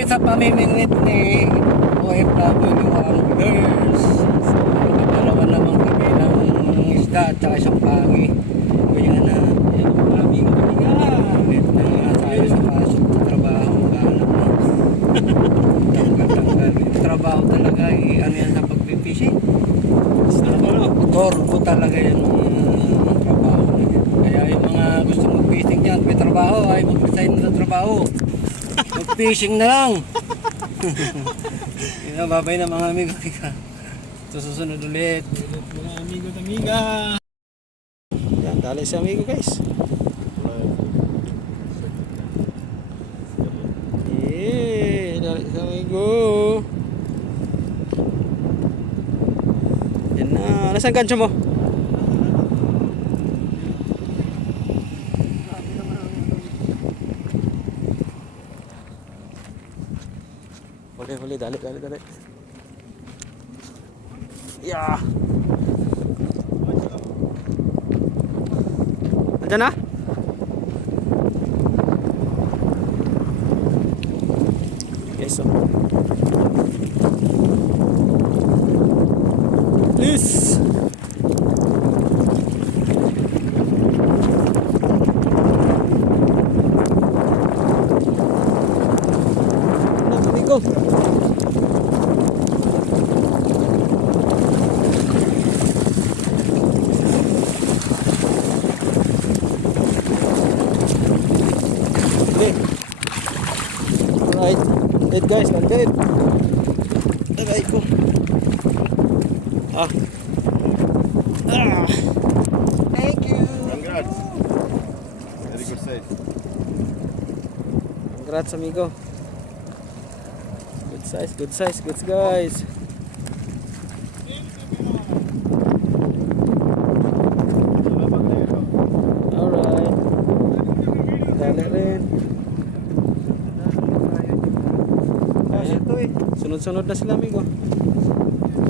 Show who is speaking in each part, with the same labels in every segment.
Speaker 1: kami sa pamimingwit ni OFW Anglers. So, dalawa naman kami ng isda at saka isang pagi. Kaya na,
Speaker 2: Yan mga amigo amiga.
Speaker 1: ulit na tayo sa pasok sa trabaho. Tanggal-tanggal. Yung trabaho talaga, eh, ano yan sa pagpipishing? Torbo talaga yan ang trabaho na yan. Kaya yung mga gusto mag-fishing dyan, may trabaho, ay mag-resign na trabaho. Mag-fishing na lang. Yun na, babay na mga amigo. Ito susunod ulit.
Speaker 2: Ulit mga amigo amiga. Yan, dali si amigo guys. Eh, dali si amigo. Yan na. Nasaan kancho mo? Huli, huli, dali, dali, dali. Yeah. Andiyan na? Yes, so. Okay. Alright. Dead guys, not dead. Aray ko. Ah. Ah. Thank you.
Speaker 3: Congrats. Very good size.
Speaker 2: Congrats amigo. Size, good size, good guys. Alright. Dali rin. Sunod-sunod na sila amigo.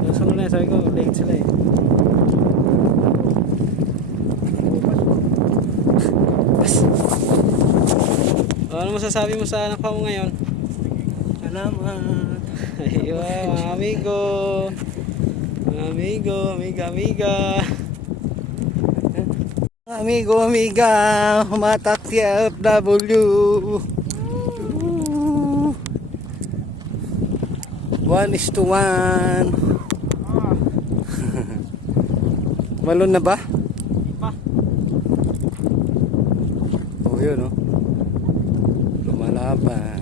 Speaker 2: Sunod-sunod na sabi ko, late sila eh. Ano masasabi mo sa anak mo ngayon?
Speaker 1: Salamat.
Speaker 2: Ayun, mga amigo. Mga amigo, amiga, amiga.
Speaker 1: Amigo, amiga, humatak si FW. One is to one. Malon na ba?
Speaker 2: Pa.
Speaker 1: Oh, yun, oh. Lumalaban.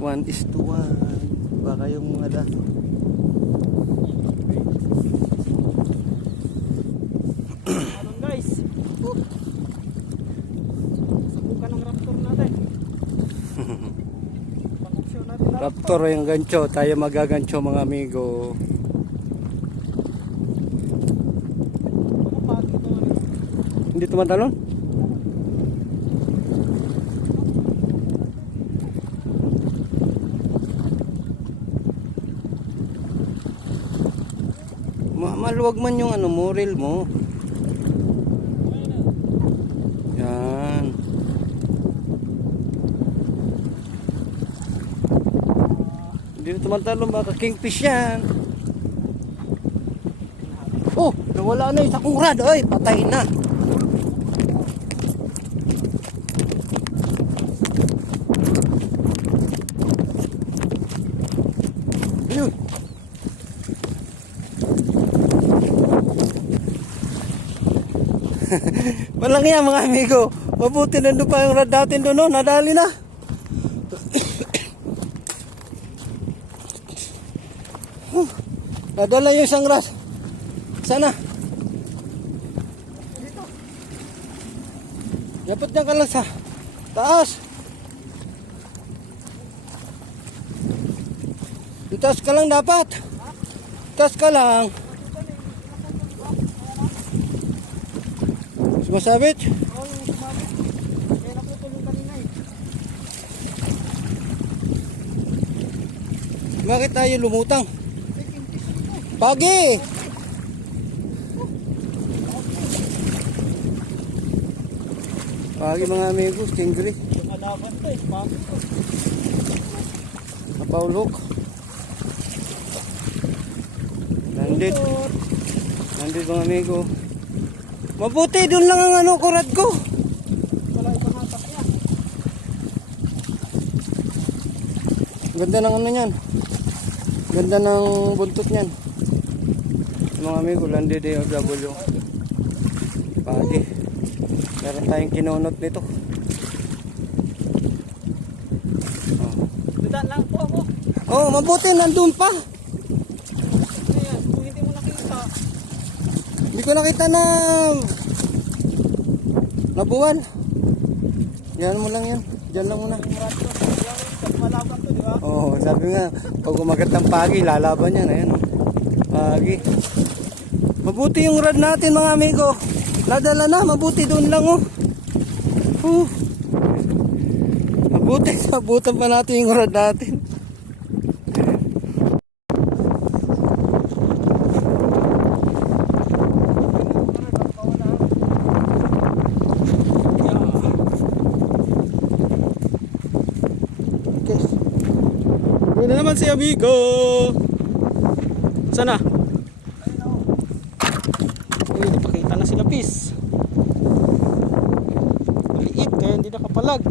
Speaker 1: One is to one. Baka yung mga da.
Speaker 2: Guys? Subukan ng raptor natin. Natin na
Speaker 1: Raptor yung gancho. Tayo magagancho mga amigo. Hindi tumatalon? Ma maluwag man yung ano mo, reel mo. Yan. Hindi na tumatalon, baka kingfish yan. Oh, nawala na yung sakura doy, patay na. Walang yan mga amigo. Mabuti nandun pa yung rad natin doon, no? nadali na. Nadala yung isang rad. Sana. Dapat niya ka lang sa taas. Taas ka lang dapat. Taas ka lang. Sumasabit?
Speaker 2: Oo, yung sumabit. Kaya naputol yung kanina eh.
Speaker 1: Bakit tayo lumutang? Pagi! Pagi mga amigos, tingri.
Speaker 2: Yung kalaban to eh. Bakit to?
Speaker 1: Hook. Landed. Landed mga amigo. Mabuti doon lang ang ano kurad ko.
Speaker 2: Wala ibang hatak niya.
Speaker 1: Ganda ng ano niyan. Ganda ng buntot niyan. Mga amigo, landed AOW. Pagi. Meron tayong kinunot nito.
Speaker 2: Dudan lang po ako.
Speaker 1: Oh, mabuti nandun pa.
Speaker 2: Ano yan? Kung hindi mo nakita.
Speaker 1: Hindi ko nakita na nabuwan. Yan mo lang yan. Diyan lang muna. Oo, oh, sabi nga, pag umagat ng pagi, lalaban yan. Ayan, oh. Pagi. Mabuti yung rad natin, mga amigo. Nadala na, mabuti doon lang, oh. Uh. Mabuti, mabutan pa natin yung rad natin.
Speaker 2: Naman si amigo. Sana? Uy, napakita na sila pis. Maliit kaya hindi nakapalag.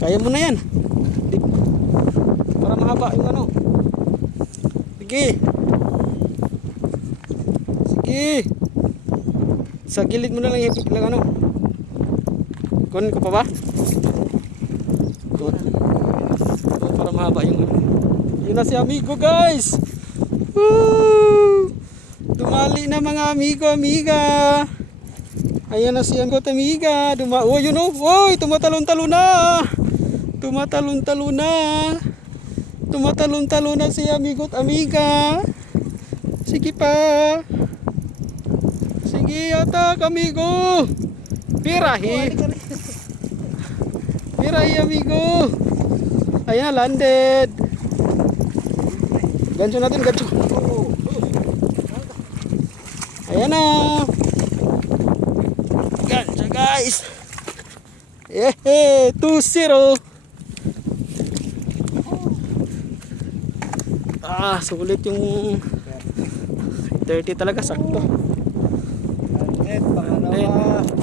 Speaker 2: Kaya mo na yan. Para mahaba yung ano. Sige. Sige. Sa gilid mo na lang yung ano. Kunin ko pa ba? Good. Good, para mahaba yung ano. Yun na si amigo guys. Woo! Dumali na mga amigo, amiga. Ayan na si amigo amiga. Duma oh, yun oh. Oy, tumatalon-talon na. Tumatalon-talon na. Tumatalon-talon na si amigo amiga. Sige pa. Sige, atak amigo. Pirahi. Pirahi amigo. Ayan, landed. Gancho natin, gancho. Ayan na. Gancho guys. Eh, 2-0. Ah, sulit yung 30 talaga sakto.
Speaker 1: Landed, pangalawa.